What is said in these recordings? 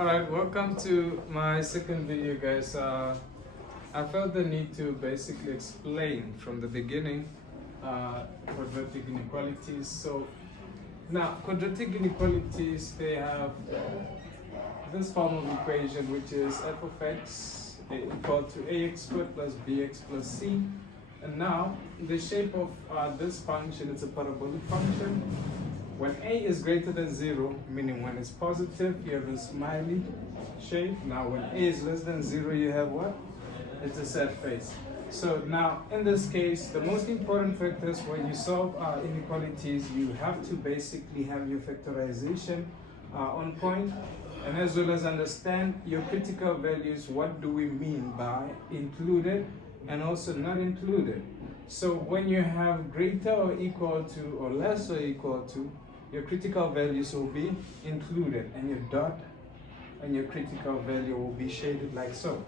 Alright, welcome to my second video, guys. I felt the need to basically explain from the beginning quadratic inequalities. So now quadratic inequalities, they have this form of equation, which is f of x equal to ax squared plus bx plus c. And now the shape of this function is a parabolic function. When a is greater than 0, meaning when it's positive, you have a smiley shape. Now when a is less than 0, you have what? It's a sad face. So now in this case, the most important factors when you solve inequalities, you have to basically have your factorization on point, and as well as understand your critical values. What do we mean by included and also not included? So when you have greater or equal to or less or equal to, your critical values will be included, and your dot and your critical value will be shaded like so.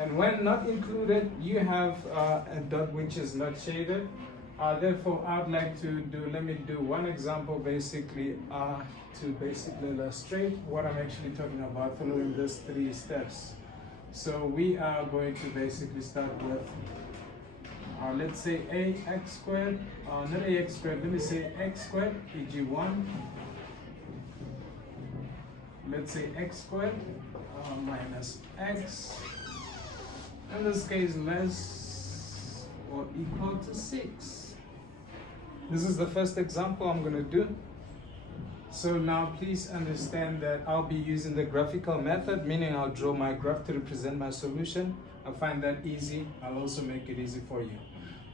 And when not included, you have a dot which is not shaded. Therefore, I'd like to let me do one example basically to basically illustrate what I'm actually talking about following these 3 steps. So we are going to basically start with let's say ax squared, not ax squared, let me say x squared, e.g. 1. Let's say x squared minus x, in this case less or equal to 6. This is the first example I'm going to do. So now please understand that I'll be using the graphical method, meaning I'll draw my graph to represent my solution. I find that easy. I'll also make it easy for you.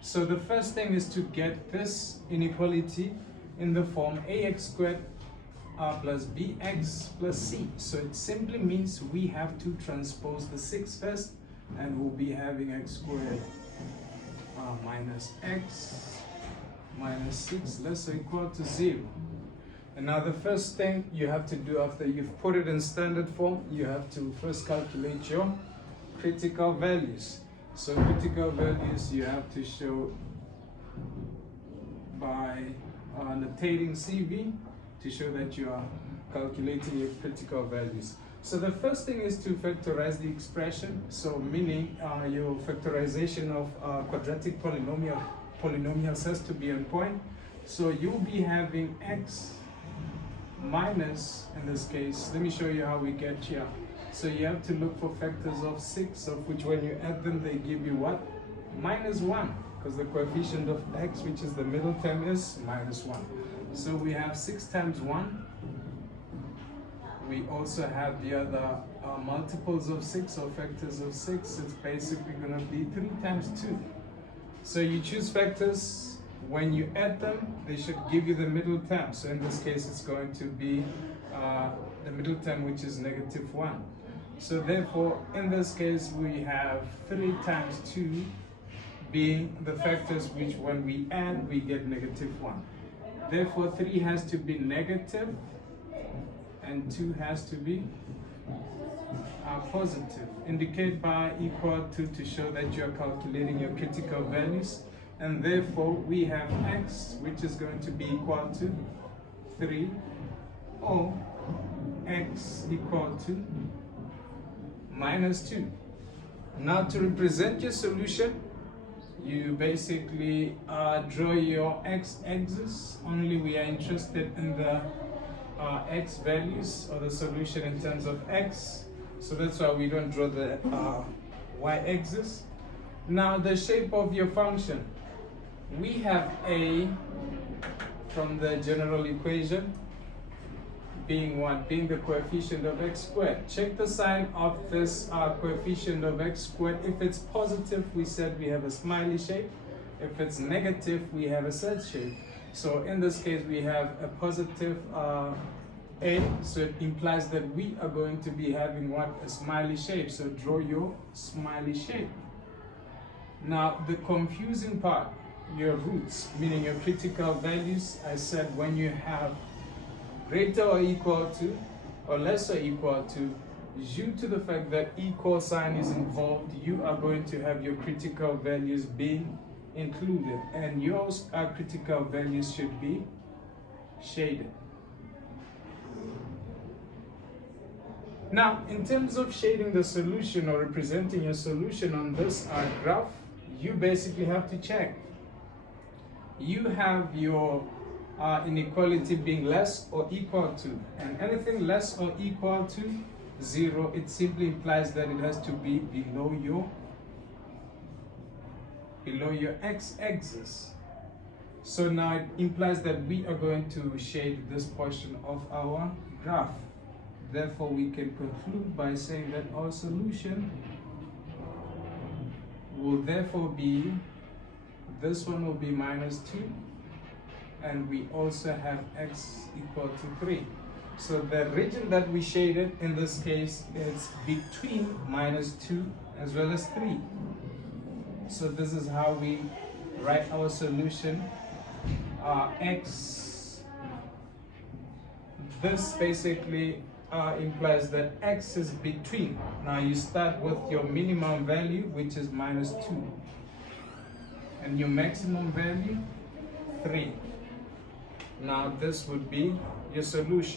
So the first thing is to get this inequality in the form ax squared plus bx plus c. So it simply means we have to transpose the 6 first, and we'll be having x squared minus x minus 6 less or equal to 0. And now the first thing you have to do after you've put it in standard form, you have to first calculate your critical values. So critical values you have to show by notating CV to show that you are calculating your critical values. So the first thing is to factorize the expression. So meaning your factorization of quadratic polynomials has to be on point. So you'll be having x minus, in this case, let me show you how we get here. So you have to look for factors of 6, of which when you add them, they give you what? Minus 1, because the coefficient of x, which is the middle term, is minus 1. So we have 6 times 1. We also have the other multiples of 6 or factors of 6. It's basically going to be 3 times 2. So you choose factors. When you add them, they should give you the middle term. So in this case, it's going to be the middle term, which is negative 1. So therefore, in this case, we have 3 times 2 being the factors which when we add, we get negative 1. Therefore, 3 has to be negative and 2 has to be positive. Indicate by equal to show that you are calculating your critical values. And therefore, we have x, which is going to be equal to 3, or x equal to minus 2. Now to represent your solution, you basically draw your x-axis. Only we are interested in the x values or the solution in terms of x. So that's why we don't draw the y-axis. Now the shape of your function. We have a from the general equation being what? Being the coefficient of x squared. Check the sign of this coefficient of x squared. If it's positive, we said we have a smiley shape. If it's negative, we have a sad shape. So in this case, we have a positive a, so it implies that we are going to be having what? A smiley shape. So draw your smiley shape. Now the confusing part, your roots, meaning your critical values. I said when you have greater or equal to or less or equal to, due to the fact that equal sign is involved, you are going to have your critical values being included, and your critical values should be shaded. Now, in terms of shading the solution or representing your solution on this graph, you basically have to check. You have your inequality being less or equal to, and anything less or equal to 0, it simply implies that it has to be below your x-axis. So now it implies that we are going to shade this portion of our graph. Therefore, we can conclude by saying that our solution will therefore be, this one will be -2, and we also have x equal to 3. So the region that we shaded in this case is between -2 as well as 3. So this is how we write our solution. X, this basically implies that x is between. Now you start with your minimum value, which is -2, and your maximum value 3. Now this would be your solution.